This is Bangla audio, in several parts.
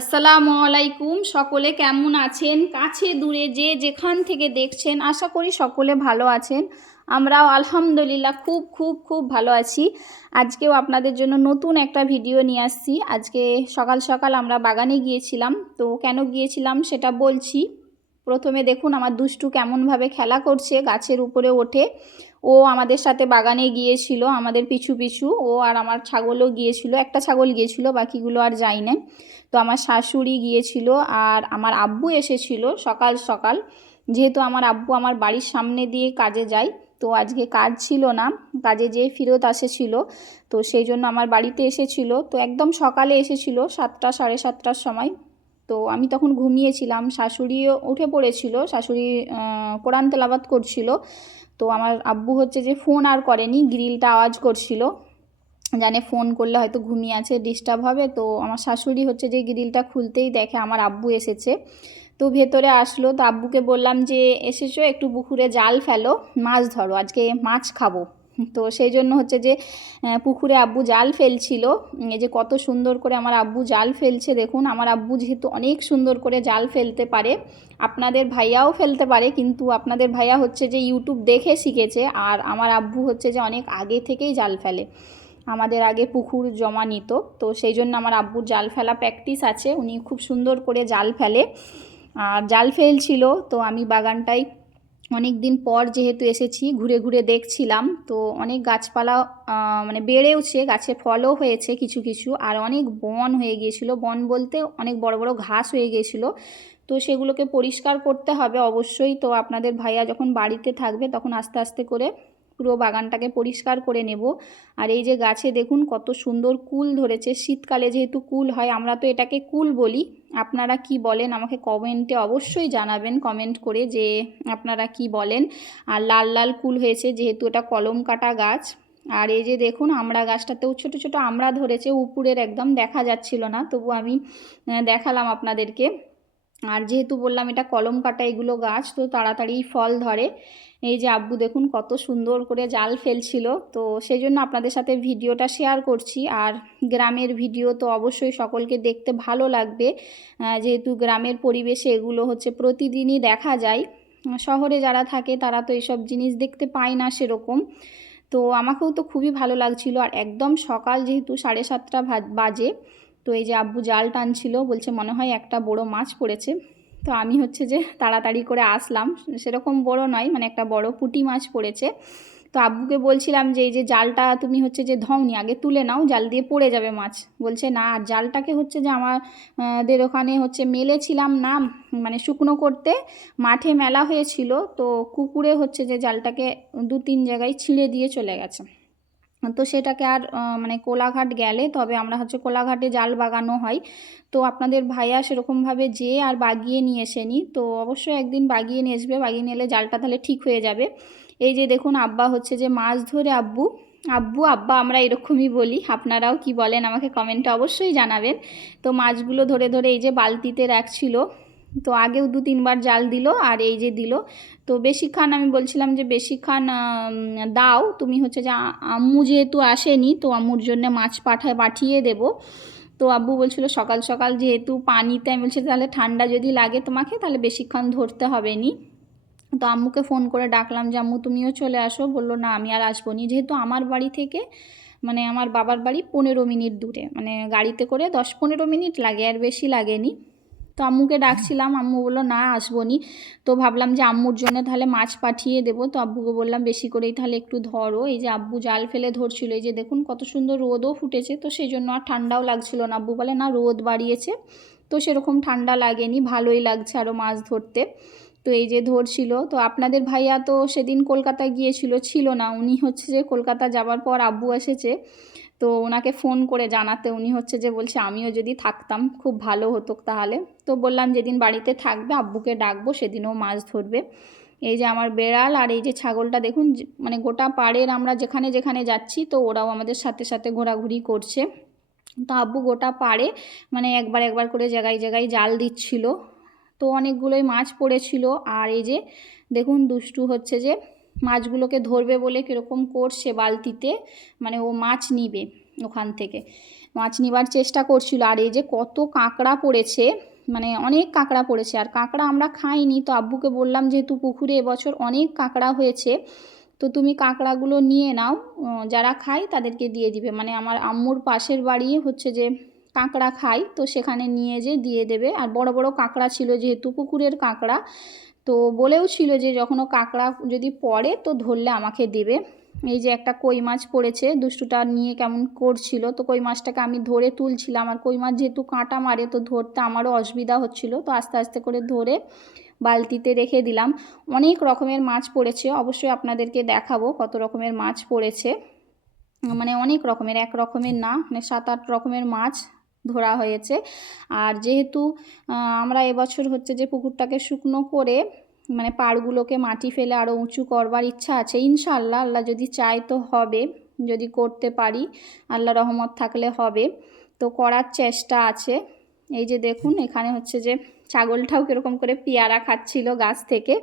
আসসালামু আলাইকুম। সকলে কেমন আছেন? কাছে দূরে যে যেখান থেকে দেখছেন, আশা করি সকলে ভালো আছেন। আমরাও আলহামদুলিল্লাহ খুব খুব খুব ভালো আছি। আজকেও আপনাদের জন্য নতুন একটা ভিডিও নিয়ে আসছি। আজকে সকাল সকাল আমরা বাগানে গিয়েছিলাম। তো কেন গিয়েছিলাম সেটা বলছি। প্রথমে দেখুন আমার দুষ্টু কেমনভাবে খেলা করছে, গাছের উপরে ওঠে। ও আমাদের সাথে বাগানে গিয়েছিল, আমাদের পিছু পিছু। ও আর আমার ছাগলও গিয়েছিল, একটা ছাগল গিয়েছিল, বাকিগুলো আর যাই না। তো আমার শাশুড়ি গিয়েছিল আর আমার আব্বু এসেছিল সকাল সকাল। যেহেতু আমার আব্বু আমার বাড়ির সামনে দিয়ে কাজে যায়, তো আজকে কাজ ছিল না, কাজে যেয়ে ফেরত আসেছিল। তো সেই জন্য আমার বাড়িতে এসেছিল। তো একদম সকালে এসেছিল, 7টা সাড়ে 7টার সময়। তো আমি তখন ঘুমিয়েছিলাম, শাশুড়িও উঠে পড়েছিল, শাশুড়ি কোরআন তেলাওয়াত করছিল। তো আমার আব্বু হচ্ছে যে ফোন আর করেনি, গ্রিলটা আওয়াজ করছিল, জানে ফোন করলে হয়তো ঘুমিয়ে আছে, ডিস্টার্ব হবে। তো আমার শাশুড়ি হচ্ছে যে গ্রিলটা খুলতেই দেখে আমার আব্বু এসেছে। তো ভেতরে আসলো। তো আব্বুকে বললাম যে এসেছো, একটু পুকুরে জাল ফেলো, মাছ ধরো, আজকে মাছ খাবো। তো সেই জন্য হচ্ছে যে পুকুরে আব্বু জাল ফেলছিল। এই যে কত সুন্দর করে আমার আব্বু জাল ফেলছে দেখুন। আমার আব্বু যেহেতু অনেক সুন্দর করে জাল ফেলতে পারে, আপনাদের ভাইয়াও ফেলতে পারে, কিন্তু আপনাদের ভাইয়া হচ্ছে যে ইউটিউব দেখে শিখেছে, আর আমার আব্বু হচ্ছে যে অনেক আগে থেকেই জাল ফেলে, আমাদের আগে পুকুর জমা নিত। তো সেই জন্য আমার আব্বুর জাল ফেলা প্র্যাকটিস আছে, উনি খুব সুন্দর করে জাল ফেলে। আর জাল ফেলছিল। তো আমি বাগানটায় অনেক দিন পর যেহেতু এসেছি, ঘুরে ঘুরে দেখছিলাম। তো অনেক গাছপালা মানে বেড়েওছে, গাছে ফলও হয়েছে কিছু কিছু, আর অনেক বন হয়ে গিয়েছিল। বন বলতে অনেক বড় বড় ঘাস হয়ে গিয়েছিল। তো সেগুলোকে পরিষ্কার করতে হবে অবশ্যই। তো আপনাদের ভাইয়া যখন বাড়িতে থাকবে তখন আস্তে আস্তে করে পুরো বাগানটাকে পরিষ্কার করে নেব। আর এই যে গাছে দেখুন কত সুন্দর কুল ধরেছে, শীতকালে যেহেতু কুল হয়, আমরা তো এটাকে কুল বলি, আপনারা কি বলেন আমাকে কমেন্টে অবশ্যই জানাবেন, কমেন্ট করে যে আপনারা কি বলেন। আর লাল লাল কুল হয়েছে, যেহেতু এটা কলম কাটা গাছ। আর এই যে দেখুন আমড়া গাছটাতেও ছোট ছোট আমড়া ধরেছে, উপরের একদম দেখা যাচ্ছিল না, তবু আমি দেখালাম আপনাদেরকে। আর যেহেতু বললাম এটা কলম কাটা এগুলো গাছ, তো তাড়াতাড়ি ফল ধরে। এই যে আব্বু দেখুন কত সুন্দর করে জাল ফেলছিল। তো সেই জন্য আপনাদের সাথে ভিডিওটা শেয়ার করছি। আর গ্রামের ভিডিও তো অবশ্যই সকলকে দেখতে ভালো লাগবে, যেহেতু গ্রামের পরিবেশে এগুলো হচ্ছে প্রতিদিনই দেখা যায়। শহরে যারা থাকে তারা তো এসব জিনিস দেখতে পায় না সেরকম। তো আমাকেও তো খুবই ভালো লাগছিল। আর একদম সকাল যেহেতু 7:30 বাজে, তো এই যে আব্বু জাল টানছিল, বলছে মনে হয় একটা বড় মাছ পড়েছে। তো আমি হচ্ছে যে তাড়াতাড়ি করে আসলাম, সেরকম বড় নয়, মানে একটা বড় পুঁটি মাছ পড়েছে। তো আব্বুকে বলছিলাম যে এই যে জালটা তুমি হচ্ছে যে ধওনি, আগে তুলে নাও, জাল দিয়ে পড়ে যাবে মাছ। বলছে না, আর জালটাকে হচ্ছে যে আমাদের ওখানে হচ্ছে মেলেছিলাম না, মানে শুকনো করতে মাঠে মেলা হয়েছিল, তো কুকুরে হচ্ছে যে জালটাকে 2-3 জায়গায় ছিঁড়ে দিয়ে চলে গেছে। তো সেটাকে আর মানে কোলাঘাট গেলে তবে আমরা হচ্ছে কোলাঘাটে জাল বাগানো হয়। তো আপনাদের ভাইয়া সেরকমভাবে যেয়ে আর বাগিয়ে নিয়ে এসেনি। তো অবশ্যই একদিন বাগিয়ে নিয়ে আসবে, বাগিয়ে নিয়ে এলে জালটা তাহলে ঠিক হয়ে যাবে। এই যে দেখুন আব্বা হচ্ছে যে মাছ ধরে, আব্বু আব্বু আব্বা আমরা এরকমই বলি, আপনারাও কি বলেন আমাকে কমেন্টে অবশ্যই জানাবেন। তো মাছগুলো ধরে ধরে এই যে বালতিতে রাখছিল। তো আগেও 2-3 বার জাল দিল, আর এই যে দিল। তো বেশিক্ষণ আমি বলছিলাম যে বেশিক্ষণ দাও তুমি, হচ্ছে যে আম্মু যেহেতু আসেনি, তো আম্মুর জন্য মাছ পাঠিয়ে দেব। তো আব্বু বলছিল সকাল সকাল যেহেতু পানিতে, আমি বলছি তাহলে ঠান্ডা যদি লাগে তোমাকে তাহলে বেশিক্ষণ ধরতে হবে নি। তো আম্মুকে ফোন করে ডাকলাম যে আম্মু তুমিও চলে আসো, বললো না আমি আর আসবো নি। যেহেতু আমার বাড়ি থেকে মানে আমার বাবার বাড়ি 15 মিনিট দূরে, মানে গাড়িতে করে 10-15 মিনিট লাগে, আর বেশি লাগেনি। তো আম্মুকে ডাকছিলাম, আম্মু বললো না আসবো নি। তো ভাবলাম যে আম্মুর জন্য তাহলে মাছ পাঠিয়ে দেবো। তো আব্বুকে বললাম বেশি করেই তাহলে একটু ধরো। এই যে আব্বু জাল ফেলে ধরছিল, এই যে দেখুন কত সুন্দর রোদও ফুটেছে, তো সেই জন্য আর ঠান্ডাও লাগছিল না। আব্বু বলে না রোদ বাড়িয়েছে, তো সেরকম ঠান্ডা লাগেনি, ভালোই লাগছে আরও মাছ ধরতে। তো এই যে ধরছিল। তো আপনাদের ভাইয়া তো সেদিন কলকাতায় গিয়েছিল, ছিল না, উনি হচ্ছে যে কলকাতা যাবার পর আব্বু এসেছে। তো ওনাকে ফোন করে জানাতে উনি হচ্ছে যে বলছে আমিও যদি থাকতাম খুব ভালো হতো তাহলে। তো বললাম যেদিন বাড়িতে থাকবে আব্বুকে ডাকবো, সেদিনও মাছ ধরবে। এই যে আমার বেড়াল আর এই যে ছাগলটা দেখুন, মানে গোটা পাড়ের আমরা যেখানে যেখানে যাচ্ছি তো ওরাও আমাদের সাথে সাথে ঘোরাঘুরি করছে। তো আব্বু গোটা পাড়ে মানে একবার একবার করে জায়গায় জায়গায় জাল দিচ্ছিল। তো অনেকগুলোই মাছ পড়েছিল। আর এই যে দেখুন দুষ্টু হচ্ছে যে মাছগুলোকে ধরবে বলে কীরকম করছে বালতিতে, মানে ও মাছ নিবে। ওখান থেকে মাছ নেবার চেষ্টা করছিল। আর এই যে কত কাঁকড়া পড়েছে, মানে অনেক কাঁকড়া পড়েছে। আর কাঁকড়া আমরা খাইনি, তো আব্বুকে বললাম যেহেতু পুকুরে এবছর অনেক কাঁকড়া হয়েছে, তো তুমি কাঁকড়াগুলো নিয়ে নাও, যারা খায় তাদেরকে দিয়ে দিবে। মানে আমার আম্মুর পাশের বাড়ি হচ্ছে যে কাঁকড়া খায়, তো সেখানে নিয়ে যে দিয়ে দেবে। আর বড় বড় কাঁকড়া ছিল, যেহেতু পুকুরের কাঁকড়া, তো বলেও ছিল যে যখনও কাঁকড়া যদি পড়ে তো ধরলে আমাকে দেবে। এই যে একটা কই মাছ পড়েছে, দুষ্টুটা নিয়ে কেমন করছিল, তো কই মাছটাকে আমি ধরে তুলছিলাম। আর কই মাছ যেহেতু কাঁটা মারে, তো ধরতে আমারও অসুবিধা হচ্ছিল, তো আস্তে আস্তে করে ধরে বালতিতে রেখে দিলাম। অনেক রকমের মাছ পড়েছে, অবশ্যই আপনাদেরকে দেখাবো কত রকমের মাছ পড়েছে। মানে অনেক রকমের, এক রকমের না, মানে 7-8 রকমের মাছ ধরা হয়েছে। আর যেহেতু আমরা এবছর হচ্ছে যে পুকুরটাকে শুকনো করে, মানে পাড়গুলোকে মাটি ফেলে আরও উঁচু করবার ইচ্ছা আছে ইনশাআল্লাহ। আল্লাহ যদি চায় তো হবে, যদি করতে পারি, আল্লাহ রহমত থাকলে হবে, তো করার চেষ্টা আছে। এই যে দেখুন এখানে হচ্ছে যে ছাগলটাও কীরকম করে পেয়ারা খাচ্ছিল গাছ থেকে।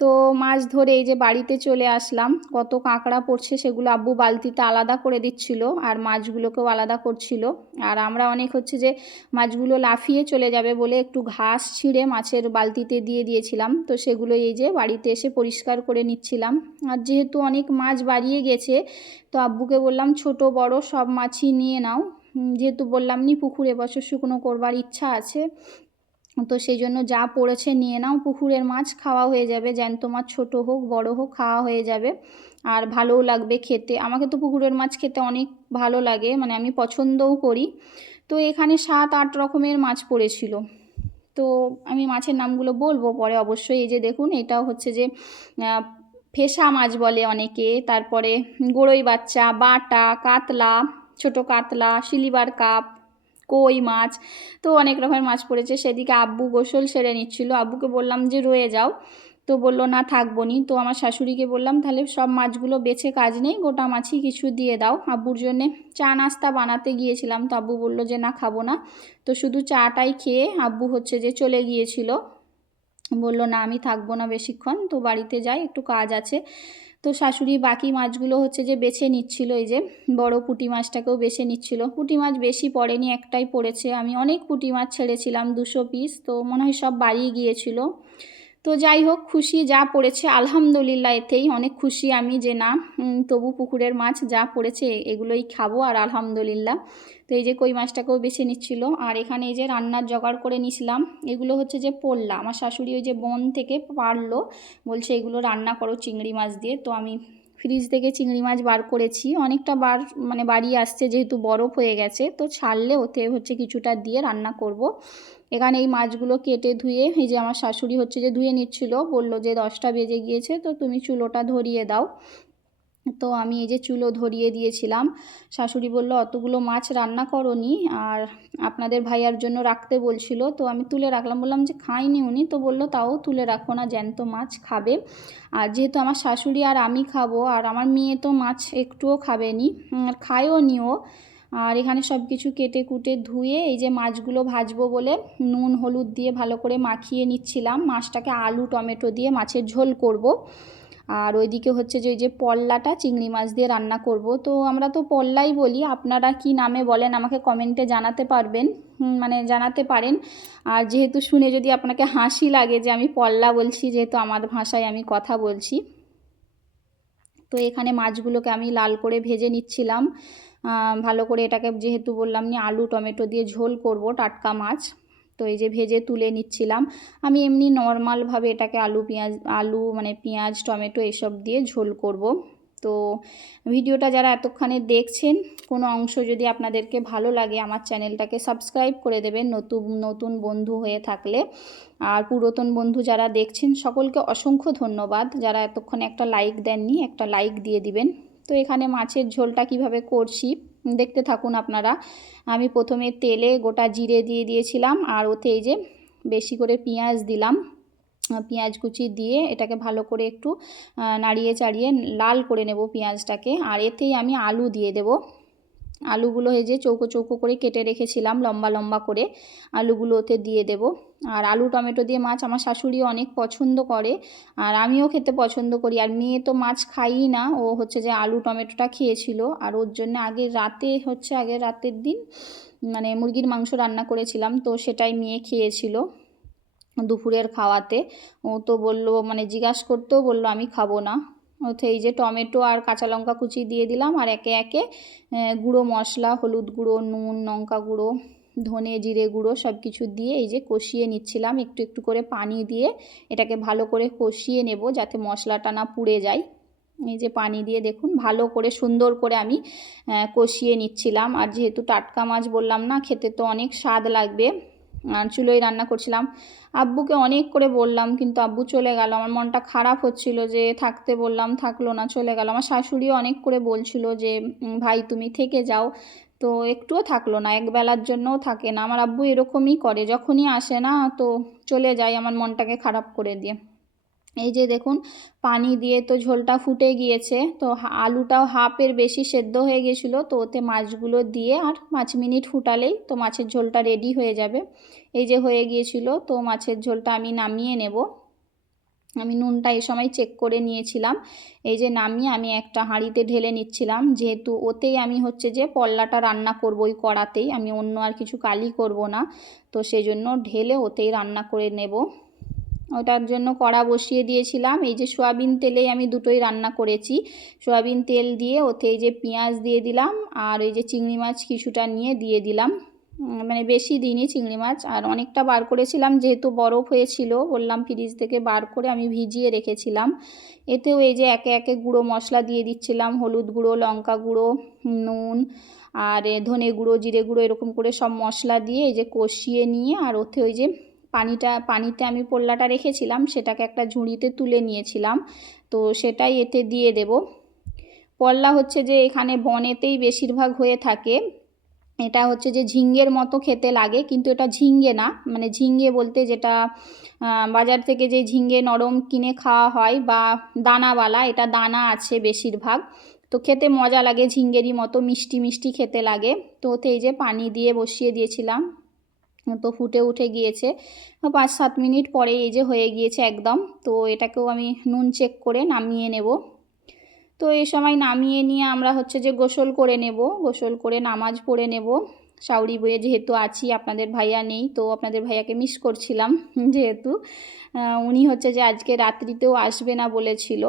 তো মাছ ধরে এই যে বাড়িতে চলে আসলাম। কত কাঁকড়া পড়ছে সেগুলো আব্বু বালতিতে আলাদা করে দিচ্ছিল, আর মাছগুলোকেও আলাদা করছিল। আর আমরা অনেক হচ্ছে যে মাছগুলো লাফিয়ে চলে যাবে বলে একটু ঘাস ছিঁড়ে মাছের বালতিতে দিয়ে দিয়েছিলাম, তো সেগুলো এই যে বাড়িতে এসে পরিষ্কার করে নিচ্ছিলাম। আর যেহেতু অনেক মাছ বাড়িয়ে গেছে, তো আব্বুকে বললাম ছোট বড় সব মাছই নিয়ে নাও, যেহেতু বললাম নি পুকুর এবছর শুকনো করবার ইচ্ছা আছে, তো সেই জন্য যা পড়েছে নিয়ে নাও। পুকুরের মাছ খাওয়া হয়ে যাবে, জ্যান্ত মাছ ছোট হোক বড় হোক খাওয়া হয়ে যাবে, আর ভালোও লাগবে খেতে। আমাকে তো পুকুরের মাছ খেতে অনেক ভালো লাগে, মানে আমি পছন্দও করি। তো এখানে 7-8 রকমের মাছ পড়েছিল, তো আমি মাছের নামগুলো বলবো পরে অবশ্যই। এই যে দেখুন এটাও হচ্ছে যে ফেসা মাছ বলে অনেকে, তারপরে গড়ই বাচ্চা, বাটা, কাতলা, ছোট কাতলা, সিলভার কাপ, কই মাছ, তো অনেক রকমের মাছ পড়েছে। সেদিকে আব্বু গোসল সেরে নিচ্ছিল, আব্বুকে বললাম যে রয়ে যাও, তো বললো না থাকবো নি। তো আমার শাশুড়িকে বললাম তাহলে সব মাছগুলো বেছে কাজ নেই, গোটা মাছই কিছু দিয়ে দাও। আব্বুর জন্যে চা নাস্তা বানাতে গিয়েছিলাম, তো আব্বু বললো যে না খাবো না, তো শুধু চাটাই খেয়ে আব্বু হচ্ছে যে চলে গিয়েছিল। বললো না আমি থাকবো না বেশিক্ষণ, তো বাড়িতে যাই, একটু কাজ আছে। তো শাশুড়ি বাকি মাছগুলো হচ্ছে যে বেছে নিচ্ছিল, এই যে বড় পুঁটি মাছটাকেও বেছে নিচ্ছিল। পুঁটি মাছ বেশি পড়েনি, একটাই পড়েছে। আমি অনেক পুঁটি মাছ ছেড়েছিলাম, 200 পিস, তো মনে হয় সব বাড়িয়ে গিয়েছিল। তো যাই হোক, খুশি যা পড়েছে আলহামদুলিল্লাহ, এতেই অনেক খুশি আমি যে না তবু পুকুরের মাছ যা পড়েছে এগুলোই খাবো, আর আলহামদুলিল্লাহ। তো এই যে কই মাছটাকেও বেছে নিচ্ছিল। আর এখানে এই যে রান্নার জোগাড় করে নিছিলাম, এগুলো হচ্ছে যে পোল্লা, আমার শাশুড়ি ওই যে বন থেকে পারলো, বলছে এগুলো রান্না করো চিংড়ি মাছ দিয়ে। তো আমি ফ্রিজ থেকে চিংড়ি মাছ বার করেছি, অনেকটা মানে বাড়ি আসছে, যেহেতু বরফ হয়ে গেছে, তো ছাড়লে ওতে হচ্ছে কিছুটা দিয়ে রান্না করব। এখানে এই মাছগুলো কেটে ধুয়ে এই যে আমার শাশুড়ি হচ্ছে যে ধুয়ে নিচ্ছিল, বলল যে 10টা বেজে গিয়েছে, তো তুমি চুলোটা ধরিয়ে দাও। তো আমি এই যে চুলো ধরিয়ে দিয়েছিলাম। শাশুড়ি বলল অতগুলো মাছ রান্না করনি, আর আপনাদের ভাইয়ার জন্য রাখতে বলছিল, তো আমি তুলে রাখলাম। বললাম যে খাইনি উনি, তো বলল তাও তুলে রাখো না, জ্যান্ত মাছ খাবে। আর যেহেতু আমার শাশুড়ি আর আমি খাবো, আর আমার মেয়ে তো মাছ একটুও খাবেনি, আর খায়ও নিও। আর এখানে সব কিছু কেটে কুটে ধুয়ে এই যে মাছগুলো ভাজবো বলে নুন হলুদ দিয়ে ভালো করে মাখিয়ে নিচ্ছিলাম। মাছটাকে আলু টমেটো দিয়ে মাছের ঝোল করব। আর ওইদিকে হচ্ছে যে ওই যে পল্লাটা চিংড়ি মাছ দিয়ে রান্না করব। তো আমরা তো পল্লাই বলি, আপনারা কি নামে বলেন আমাকে কমেন্টে জানাতে পারবেন, মানে জানাতে পারেন। আর যেহেতু শুনে যদি আপনাকে হাসি লাগে যে আমি পল্লা বলছি, যেহেতু আমার ভাষায় আমি কথা বলছি। তো এখানে মাছগুলোকে আমি লাল করে ভেজে নিচ্ছিলাম ভালো করে। এটাকে যেহেতু বললাম নি আলু টমেটো দিয়ে ঝোল করব, টাটকা মাছ, তো এই যে ভেজে তুলে নিচ্ছিলাম। আমি এমনি নর্মালভাবে এটাকে আলু মানে পেঁয়াজ টমেটো এসব দিয়ে ঝোল করব। তো ভিডিওটা যারা এতক্ষণে দেখছেন, কোনো অংশ যদি আপনাদেরকে ভালো লাগে আমার চ্যানেলটাকে সাবস্ক্রাইব করে দেবেন নতুন বন্ধু হয়ে থাকলে। আর পুরাতন বন্ধু যারা দেখছেন সকলকে অসংখ্য ধন্যবাদ, যারা এতক্ষণে একটা লাইক দেননি একটা লাইক দিয়ে দিবেন। তো এখানে মাছের ঝোলটা কিভাবে করছি দেখতে থাকুন আপনারা। আমি প্রথমে তেলে গোটা জিরে দিয়ে দিয়েছিলাম, আর ওতে এই যে বেশি করে পেঁয়াজ দিলাম, পেঁয়াজ কুচি দিয়ে এটাকে ভালো করে একটু নাড়িয়ে চাড়িয়ে লাল করে নেব পেঁয়াজটাকে। আর এতেই আমি আলু দিয়ে দেব। আলুগুলো এই যে চৌকো চৌকো করে কেটে রেখেছিলাম লম্বা লম্বা করে, আলুগুলো ওতে দিয়ে দেব। আর আলু টমেটো দিয়ে মাছ আমার শাশুড়ি অনেক পছন্দ করে, আর আমিও খেতে পছন্দ করি। আর মেয়ে তো মাছ খাইই না, ও হচ্ছে যে আলু টমেটোটা খেয়েছিল। আর ওর জন্য আগের রাতের দিন মানে মুরগির মাংস রান্না করেছিলাম, তো সেটাই মেয়ে খেয়েছিল দুপুরের খাওয়াতে। ও তো বললো, মানে জিজ্ঞাসা করতেও বললো আমি খাবো না। ওতে এই যে টমেটো আর কাঁচা লঙ্কা কুচি দিয়ে দিলাম, আর একে একে গুঁড়ো মশলা, হলুদ গুঁড়ো, নুন, লঙ্কা গুঁড়ো, ধনে জিরে গুঁড়ো সব কিছু দিয়ে এই যে কষিয়ে নিচ্ছিলাম। একটু একটু করে পানি দিয়ে এটাকে ভালো করে কষিয়ে নেব, যাতে মশলাটা না পুড়ে যায়। এই যে পানি দিয়ে দেখুন ভালো করে সুন্দর করে আমি কষিয়ে নিচ্ছিলাম। আর যেহেতু টাটকা মাছ বললাম না, খেতে তো অনেক স্বাদ লাগবে। আর চুলোয় রান্না করছিলাম। আব্বুকে অনেক করে বললাম, কিন্তু আব্বু চলে গেল। আমার মনটা খারাপ হচ্ছিল যে থাকতে বললাম, থাকলো না, চলে গেল। আমার শাশুড়িও অনেক করে বলছিল যে ভাই তুমি থেকে যাও, তো একটুও থাকলো না, একবেলার জন্যও থাকে না। আমার আব্বু এরকমই করে, যখনই আসে না তো চলে যায় আমার মনটাকে খারাপ করে দিয়ে। এই যে দেখুন পানি দিয়ে তো ঝোলটা ফুটে গিয়েছে, তো আলুটাও হাফের বেশি সেদ্ধ হয়ে গেছিলো, তো ওতে মাছগুলো দিয়ে আর 5 মিনিট ফুটালেই তো মাছের ঝোলটা রেডি হয়ে যাবে। এই যে হয়ে গিয়েছিল, তো মাছের ঝোলটা আমি নামিয়ে নেব। আমি নুনটা এই সময় চেক করে নিয়েছিলাম। এই যে নামিয়ে আমি একটা হাঁড়িতে ঢেলে নিচ্ছিলাম, যেহেতু ওতেই আমি হচ্ছে যে পল্লাটা রান্না করব, ওই কড়াতেই, আমি অন্য আর কিছু কালি করব না, তো সেই জন্য ঢেলে ওতেই রান্না করে নেব। ওটার জন্য কড়া বসিয়ে দিয়েছিলাম। এই যে সয়াবিন তেলেই আমি দুটোই রান্না করেছি। সয়াবিন তেল দিয়ে ওতে এই যে পেঁয়াজ দিয়ে দিলাম, আর ওই যে চিংড়ি মাছ কিছুটা নিয়ে দিয়ে দিলাম। মানে বেশি দিইনি চিংড়ি মাছ, আর অনেকটা বার করেছিলাম যেহেতু বরফ হয়েছিল, বললাম ফ্রিজ থেকে বার করে আমি ভিজিয়ে রেখেছিলাম। এতেও এই যে একে একে গুঁড়ো মশলা দিয়ে দিচ্ছিলাম, হলুদ গুঁড়ো, লঙ্কা গুঁড়ো, নুন, আর ধনে গুঁড়ো, জিরে গুঁড়ো, এরকম করে সব মশলা দিয়ে এই যে কষিয়ে নিয়ে, আর ওতে ওই যে পানিতে আমি পোল্লাটা রেখেছিলাম, সেটাকে একটা ঝুড়িতে তুলে নিয়েছিলাম, তো সেটাই এতে দিয়ে দেব। পোল্লা হচ্ছে যে এখানে বনেতেই বেশিরভাগ হয়ে থাকে। এটা হচ্ছে যে ঝিঙ্গের মতো খেতে লাগে, কিন্তু এটা ঝিঙ্গে না, মানে ঝিঙ্গে বলতে যেটা বাজার থেকে যে ঝিঙ্গে নরম কিনে খাওয়া হয় বা দানাওয়ালা, এটা দানা আছে বেশিরভাগ, তো খেতে মজা লাগে, ঝিঙ্গেরই মতো মিষ্টি মিষ্টি খেতে লাগে। তো ওতে এই যে পানি দিয়ে বসিয়ে দিয়েছিলাম, তো ফুটে উঠে গিয়েছে। 5-7 মিনিট পরে এই যে হয়ে গিয়েছে একদম। তো এটাকেও আমি নুন চেক করে নামিয়ে নেব। তো এই সময় নামিয়ে নিয়ে আমরা হচ্ছে যে গোসল করে নেব, গোসল করে নামাজ পড়ে নেব। শাওরি বইয়ে যেহেতু আছি, আপনাদের ভাইয়া নেই, তো আপনাদের ভাইয়াকে মিস করছিলাম যেহেতু উনি হচ্ছে যে আজকে রাত্রিতেও আসবে না বলেছিল।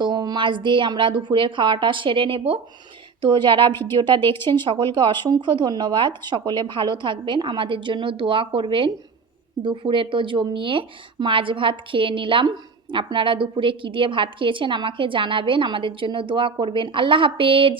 তো মাছ দিয়ে আমরা দুপুরের খাওয়াটা সেরে নেব। তো যারা ভিডিওটা দেখছেন সকলকে অসংখ্য ধন্যবাদ। সকলে ভালো থাকবেন, আমাদের জন্য দোয়া করবেন। দুপুরে তো জমিয়ে মাছ ভাত খেয়ে নিলাম। আপনারা দুপুরে কী দিয়ে ভাত খেয়েছেন আমাকে জানাবেন, আমাদের জন্য দোয়া করবেন। আল্লাহ হাফেজ।